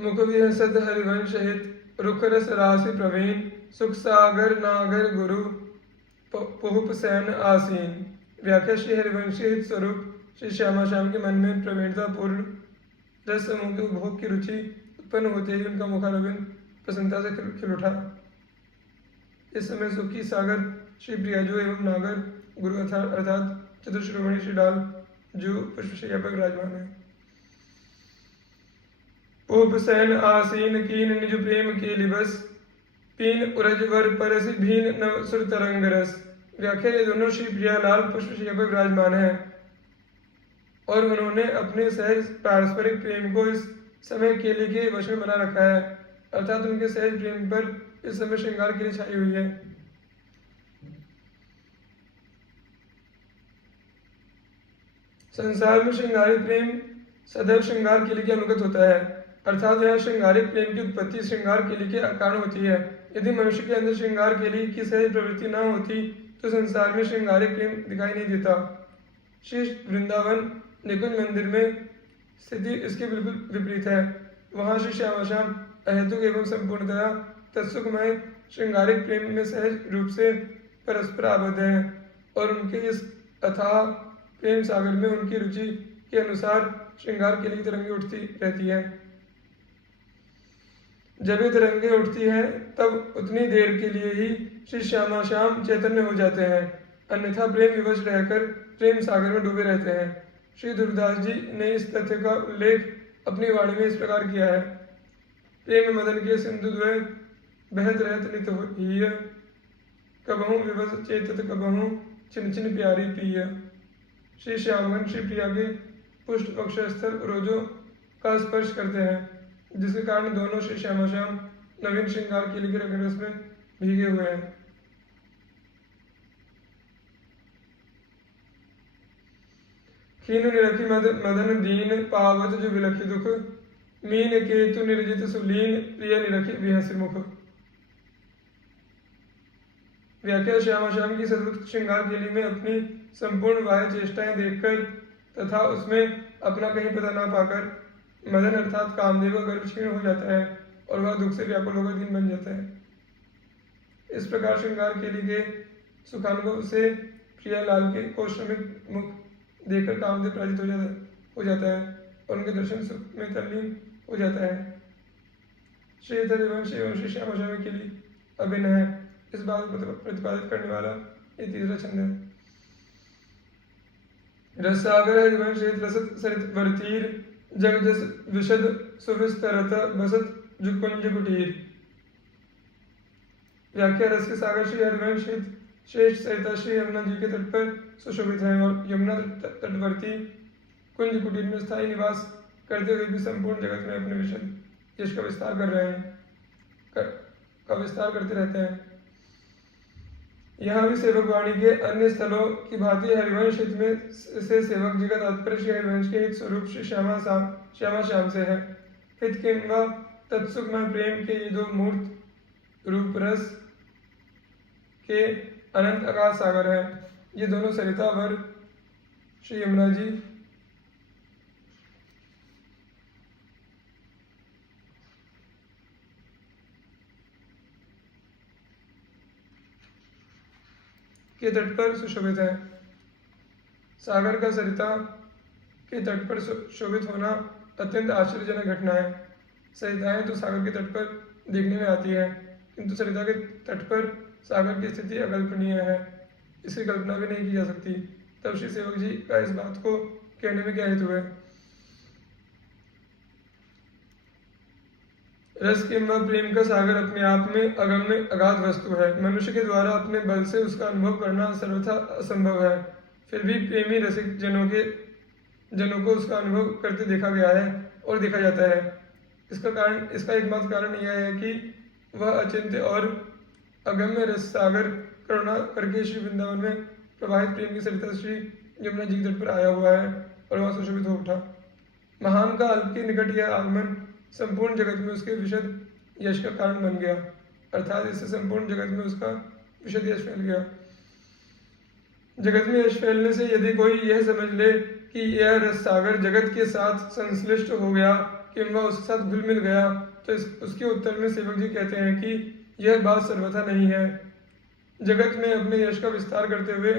मुख विहसत हरिवंश हित रुख रस राशि प्रवीण सुख सागर नागर गुरु पुहुप सैन आसीन। व्याख्या श्री हरिवंशी हित स्वरूप श्री श्यामा श्याम के मन में प्रवीणता पूर्ण रस समूह के उपभोग की रुचि उत्पन्न होते ही उनका मुखारविंद प्रसन्नता से खिल उठा। इस समय सुख की सागर श्री प्रियाजू एवं नागर गुरु अर्थात चतुश्रोमणी श्री डाल जो पुष्पशैया पर विराजमान है। पूप सैन आसीन कीन निज प्रेम के लिबस पीन उरज वर परस भीन नव सुर तरंग रस। व्याख्या ये दोनों श्री प्रियालाल पुष्पशैया पर विराजमान है और उन्होंने अपने सहज पारस्परिक प्रेम को इस समय केले के वश में बना रखा है, अर्थात उनके सहज प्रेम पर इस समय श्रृंगार के लिए छाई हुई है। संसार में श्रृंगारिक प्रेम सदैव श्रृंगार के लिए के अनुगत होता है, अर्थात यह श्रृंगारिक प्रेम की उत्पत्ति श्रृंगार के लिए के कारण होती है। यदि मनुष्य के अंदर श्रृंगार के लिए की सहज प्रवृत्ति न होती तो संसार में श्रृंगारिक प्रेम दिखाई नहीं देता। श्री वृंदावन निकुंज मंदिर में स्थिति इसके बिल्कुल विपरीत है। वहाँ श्री श्यामा श्याम अहेतुक एवं संपूर्णतया तत्सुखमय श्रृंगारिक प्रेम में सहज रूप से परस्पर आबद्ध हैं और उनके इस अथाह प्रेम सागर में उनकी रुचि के अनुसार श्रृंगार के लिए तरंगे उठती रहती हैं। जब ये तरंगे उठती हैं तब उतनी देर के लिए ही श्री श्यामा श्याम चैतन्य हो जाते हैं, अन्यथा प्रेम विवश रहकर प्रेम सागर में डूबे रहते हैं। श्री दुर्दास जी ने इस तथ्य का उल्लेख अपनी वाणी में इस प्रकार किया है। प्रेम मदन के सिंधु द्वय बहत रहत नित होइय कबहू विवश चेतत कबहू छिन छिन प्यारी प्रिय। श्री श्यामगन श्री प्रिया के पुष्ट वक्षस्थल रोजो का स्पर्श करते हैं, जिसके कारण दोनों श्री श्यामा श्याम नवीन श्रृंगार के लिए रस में भीगे हुए हैं। खीन निरखी मदन दीन पावत जो विलखी दुख मीन केतु निर्जित सुलीन प्रिय निरखी विहसी मुख। व्याख्या श्यामा श्याम की सद्वत श्रृंगार के लिए में अपनी संपूर्ण बाह्य चेष्टाएं देखकर तथा उसमें अपना कहीं पता न पाकर मदन अर्थात कामदेव का गर्व क्षीण हो जाता है और वह दुख से व्याकुल होकर दीन बन जाता है। इस प्रकार श्रृंगार के लिए के सुखानुभव से प्रियालाल के कौश्रमिक मुख देखकर कामदेव पराजित हो जाता है और उनके दर्शन सुख में तल्लीन हो जाता है। श्री हरिवंश एवं श्री श्यामा श्याम के लिए अभिन्न है। इस बात को प्रतिपादित करने वाला ये तीसरा छंद है। रसागर हरिवंश रसत सरित वर्तीर जग जस विशद सुविस्तरत बसत जुकुंज कुटीर। व्याख्या रस के सागर श्री हरिवंश श्रेष्ठ सरिता श्री यमुना जी के तट पर सुशोभित है और यमुना तटवर्ती कुंज कुटीर में स्थायी निवास करते हुए भी संपूर्ण जगत में अपने विशद यश का विस्तार कर रहे हैं का विस्तार करते रहते हैं। यहाँ भी सेवक वाणी के अन्य स्थलों की भांति हरिवंश हित में से सेवक जी का तात्पर्य श्री हरिवंश के हित स्वरूप श्री श्यामा श्याम से है। हित किंवा तत्सुखमय प्रेम के ये दो मूर्त रूप रस के अनंत आकाश सागर है। ये दोनों सरिता वर श्री यमुना जी के तट पर सुशोभित है। सागर का सरिता के तट पर शोभित होना अत्यंत आश्चर्यजनक घटना है। सरिताएं तो सागर के तट पर देखने में आती है, किंतु सरिता के तट पर सागर की स्थिति अकल्पनीय है, इसकी कल्पना भी नहीं की जा सकती। तब श्री सेवक जी का इस बात को कहने में क्या हेतु है। रस किंवा प्रेम का सागर अपने आप में अगम्य अगाध वस्तु है। मनुष्य के द्वारा अपने बल से उसका अनुभव करना सर्वथा असंभव है। फिर भी प्रेमी रसिक जनों को उसका अनुभव करते देखा गया है और देखा जाता है। इसका एकमात्र कारण यह है कि वह अचिंत्य और अगम्य रस सागर करुणा करके श्री वृंदावन में प्रवाहित प्रेम की सरिता श्री यमुना जी तट पर आया हुआ है और वह सुशोभित हो उठा। महान का अल्प के निकट यह आगमन संपूर्ण जगत में उसके विशद यश का कारण बन गया, अर्थात इससे संपूर्ण जगत में उसका विशद यश फैल गया। जगत में यश फैलने से यदि कोई यह समझ ले कि यह रस सागर जगत के साथ संश्लिष्ट हो गया किंवा उसके साथ घुल मिल गया, तो उसके उत्तर में सेवक जी कहते हैं कि यह बात सर्वथा नहीं है। जगत में अपने यश का विस्तार करते हुए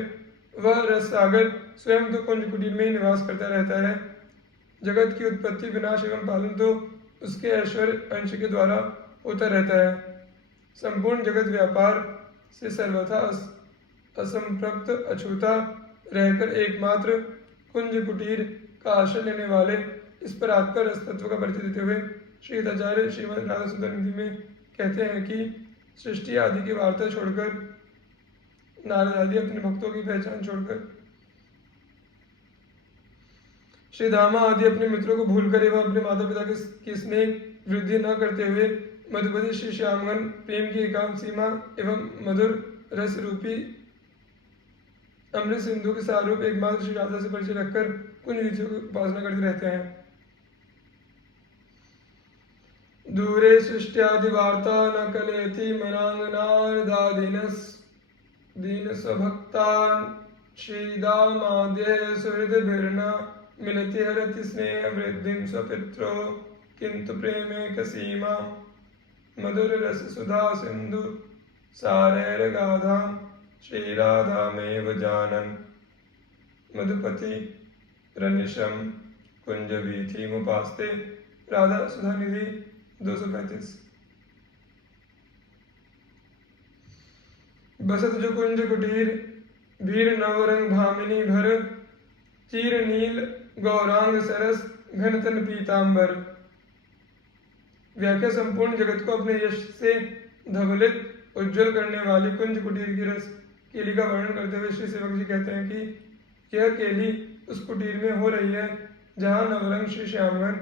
वह रस सागर स्वयं तो कुंज कुटीर में ही निवास करता रहता है। जगत की उत्पत्ति, विनाश एवं पालन तो उसके ऐश्वर्य अंश के द्वारा होता रहता है। संपूर्ण जगत व्यापार से सर्वथा असंपृक्त अछूता रहकर एकमात्र कुंज कुटीर का आश्रय लेने वाले इस पर आत्मा रस तत्व का परिचय देते हुए श्री आचार्य श्रीमद राधा सुधा निधि में कहते हैं कि सृष्टि आदि की वार्ता छोड़कर, नारद आदि अपने भक्तों की पहचान छोड़कर, श्री धामा आदि अपने मित्रों को भूलकर एवं अपने माता पिता की स्नेह वृद्धि न करते हुए मधुपति श्री श्यामगन प्रेम की एकांत सीमा एवं मधुर रस रूपी अमृत सिंधु के सारूप एकमात्र श्री राधा से परिचय रखकर कुंज ऋषियों की उपासना करते रहते हैं। दूरे सृष्ट्यादि वार्ता न कलेति मनांगनारदादिनस दीन स्वभक्तान श्रीदामाद्य सुहृदभिर्न मिलति हरति स्नेह वृद्धिं स्वपित्रो किंतु प्रेमेक सीमा मधुर रस सुधा सिंधु सारैर्गाधा श्रीराधामेव जानन् मधुपति रनिशम कुंज वीथीमुपास्ते। राधा सुधा निधि 235। बसत जो कुंज कुटीर भीर नवरंग भामिनी भर चीर नील गौरांग सरस घनतन पीतांबर। व्याख्या संपूर्ण जगत को अपने यश से धवलित उज्जवल करने वाली कुंज कुटीर की रस केली का वर्णन करते हुए श्री सेवक जी कहते हैं कि यह केली उस कुटीर में हो रही है जहाँ नवरंग श्री श्यामगन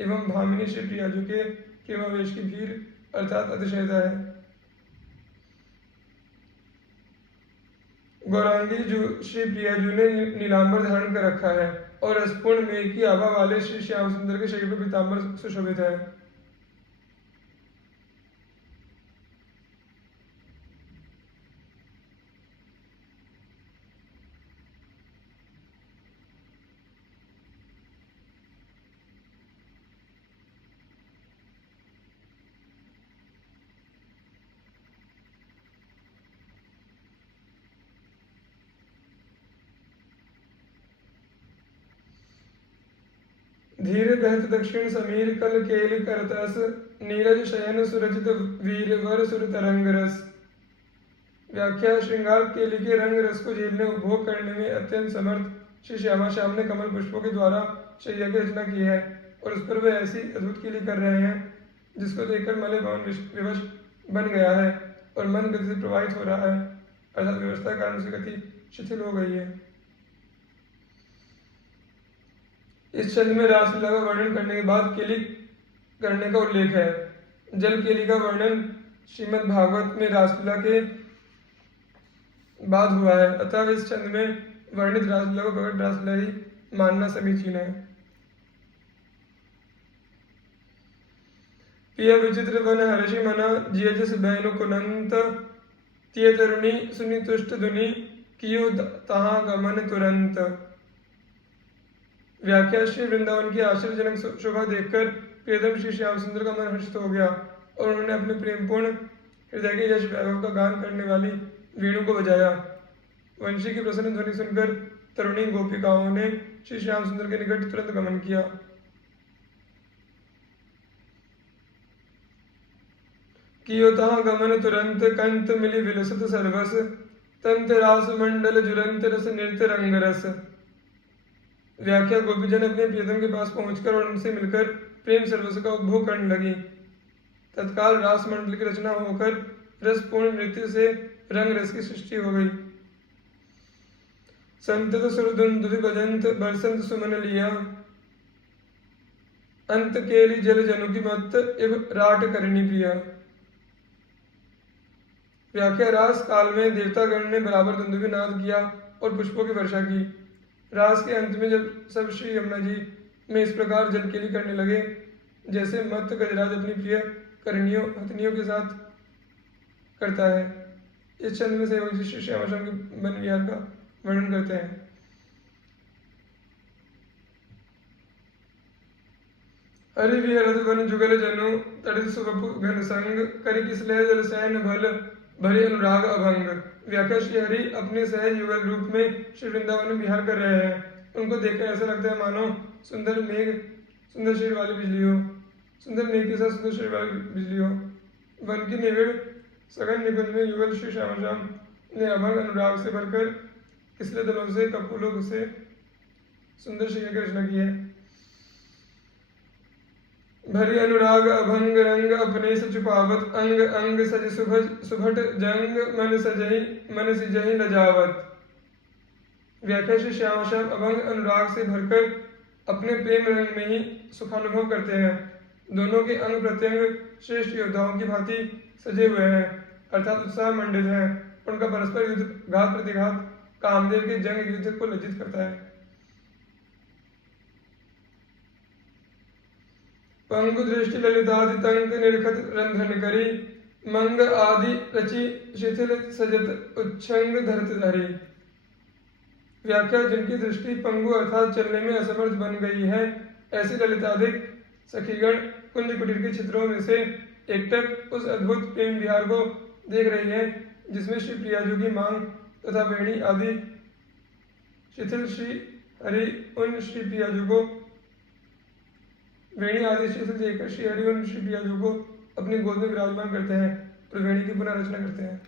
एवं भामिनी श्री प्रियाजू के प्रेमावेश की भीड़ अर्थात अतिशयता है। गौरांगी श्री प्रियाजू ने नीलांबर धारण कर रखा है और रसपूर्ण मेघ की आभा वाले श्री श्याम सुंदर के शरीर पर पीतांबर सुशोभित है। धीर बहत दक्षिण समीर कल केल करतस नीरज शयन सुरजित वीरवर सुर तरंग रस। व्याख्या श्रृंगार केली के रंग रस को झेलने उपभोग करने में अत्यंत समर्थ श्री श्यामा श्याम ने कमल पुष्पों के द्वारा शैया की रचना की है और उस पर वे ऐसी अद्भुत केली कर रहे हैं जिसको देखकर मलय भवन विवश बन गया है और मन गति से प्रवाहित हो रहा है, अर्थात व्यवस्था के कारण उसकी गति शिथिल हो गई है। इस छंद में रासलीला का वर्णन करने के बाद केली करने का उल्लेख है। जल केली का वर्णन श्रीमद् भागवत में रासलीला के बाद हुआ है, अतः इस छंद में वर्णित रासलीला को प्रकट रासलीला ही मानना समीचीन है। पिय विचित्र वन हर्षि मना जिय जिस बहनु कुनंत तिय तरुणी सुनि तुष्ट धुनि कियो तहाँ गमन तुरंत। व्याख्या श्री वृंदावन की आश्चर्यजनक शोभा देखकर प्रियतम श्री श्याम सुंदर का मन हर्षित हो गया और उन्होंने अपने प्रेमपूर्ण हृदय के यश वैभव का गान करने वाली वीणु को बजाया। वंशी की प्रसन्न ध्वनि सुनकर तरुणी गोपिकाओं ने श्री श्याम सुंदर के निकट तुरंत गमन किया। कियो तहाँ गमन तुरंत कंत मिली विलसत सर्वस तंत रास मंडल जुरंत रस नृत्य रंग रस। व्याख्या गोपीजन अपने प्रियतम के पास पहुंचकर और उनसे मिलकर प्रेम सर्वस्व का उपभोग करने लगी। तत्काल रास मंडल की रचना होकर रसपूर्ण नृत्य से रंग रस की सृष्टि हो गई। संतत सुरधुंधुभि भजंत बरसंत सुमन लिया अंत केली जल जनु की मत इव राट करनी प्रिया। व्याख्या रास काल में देवतागण ने बराबर दुंदुभि नाद किया और पुष्पों की वर्षा की। रास के अंत में जब सब श्री यमुना जी में इस प्रकार जलकेली करने लगे जैसे मत्त गजराज अपनी प्रिय करणियों हथनियों के साथ करता है। इस छंद में सेवक जी श्री श्यामा श्याम के वन विहार का वर्णन करते हैं। हरि विहरत वन जुगल जनु तड़ित सुबपु घन संग करि किसलय जल सैन भल भरी अनुराग अभंग। व्याख्या श्री हरि अपने सहज युगल रूप में श्री वृंदावन में विहार कर रहे हैं। उनको देखकर ऐसा लगता है मानो सुंदर मेघ सुंदर शरीर वाली बिजली हो, सुंदर मेघ के साथ सुंदर शरीर वाली बिजली हो। वन की निविड़ सघन निकुंज में युगल श्री श्याम ने अभंग अनुराग से भरकर किसले दलों से कपूलों से सुंदर शरीर की रचना की है। भरी अनुराग अभंग रंग अपने से छुपावत अंग अंग सज सुभट जंग मन सिजहि लजावत। व्याख्या श्री श्याम अभंग अनुराग से भरकर अपने प्रेम रंग में ही सुखानुभव करते हैं। दोनों के अंग प्रत्यंग श्रेष्ठ योद्धाओं की भांति सजे हुए हैं, अर्थात उत्साह मंडित है। उनका परस्पर युद्ध घात प्रतिघात कामदेव के जंग युद्ध को लज्जित करता है। पंगु दृष्टि ललितादि तंक निरखत रंधन करी मंग आदि रचि शिथिल सजत उच्छंग धरत धरी। व्याख्या जिनकी दृष्टि पंगु अर्थात चलने में असमर्थ बन गई है, ऐसी ललिताधिक सखीगण कुंज कुटीर के चित्रों में से एकटक उस अद्भुत प्रेम विहार को देख रही है जिसमें श्री प्रियाजू की मांग तथा वेणी आदि शिथिल श्री हरि उन श्री प्रियाजू को वेणी आदि शिथिल देखकर श्री हरि उन श्री प्रियाजू को अपनी गोद में विराजमान करते हैं और वेणी की पुनः रचना करते हैं।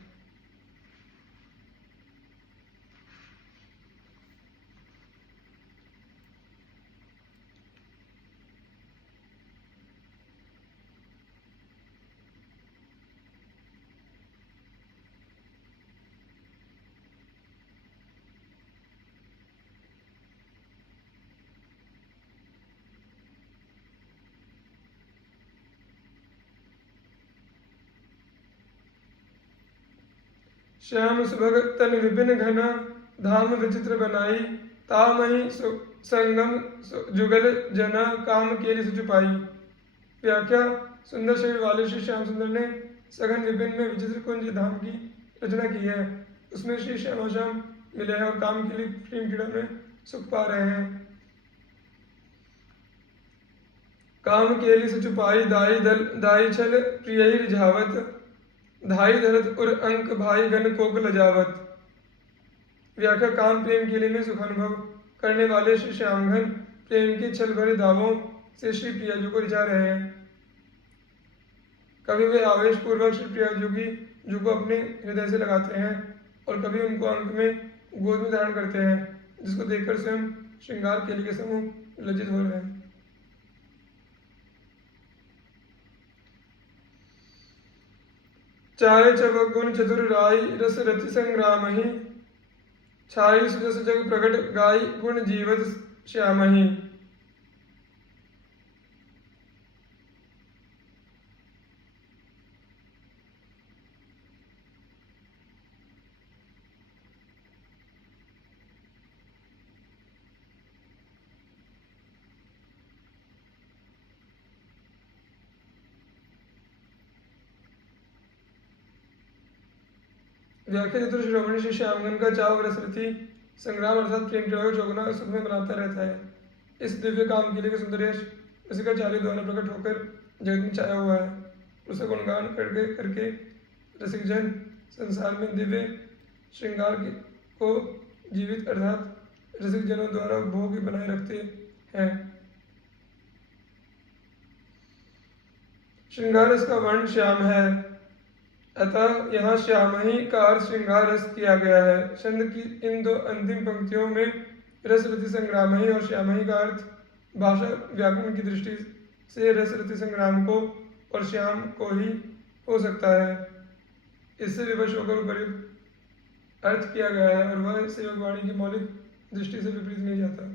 श्याम सुभग तन विपिन घना धाम विचित्र बनाई तामही संगम जुगल जना काम केली से छुपाई। व्याख्या सुंदर शरीर वाले श्री श्याम सुंदर ने सघन विपिन में विचित्र कुंज धाम की रचना की है। उसमें श्री श्याम मिले हैं और काम के लिए प्रेम क्रीड़ा में सुख पा रहे हैं। काम केली से छुपाई दाई छल प्रिय रिझावत धाई धरत उर अंक भाई गण कोक लजावत। व्याख्या काम प्रेम के लिए में सुखानुभव करने वाले श्री श्यामघन प्रेम के छल भरे दावों से श्री प्रियाजू को रिझा रहे हैं। कभी वे आवेश पूर्वक श्री प्रियाजू की जू को अपने हृदय से लगाते हैं और कभी उनको अंक में गोद में धारण करते हैं, जिसको देखकर स्वयं श्रृंगार केली के समूह लज्जित हो रहे हैं। चाय चवक गुण चतुर राई रस रति संग्राम ही छाई सुजस जग प्रकट गाई गुण जीवत श्याम ही। व्याख्या चतुर शिरोमणि श्री श्यामगन का चाव रसरथी संग्राम अर्थात प्रेम क्रीड़ा को चौगुना सुख में बनाता रहता है। इस दिव्य काम के लिए सुंदर यश रसिकाचार्य द्वारा प्रकट होकर जगत में छाया हुआ है। उसका गुणगान करके रसिक जन संसार में दिव्य श्रृंगार को जीवित अर्थात रसिक जनों द्वारा भोग बनाए रखते हैं। श्रृंगार रस का वर्ण श्याम है, अतः यहाँ श्याम ही का अर्थ श्रृंगार रस किया गया है। छंद की इन दो अंतिम पंक्तियों में रसरति संग्राम ही और श्याम ही का अर्थ भाषा व्याकरण की दृष्टि से रसरति संग्राम को और श्याम को ही हो सकता है। इससे विवश होकर उपयुक्त अर्थ किया गया है और वह सेवक वाणी की मौलिक दृष्टि से विपरीत नहीं जाता।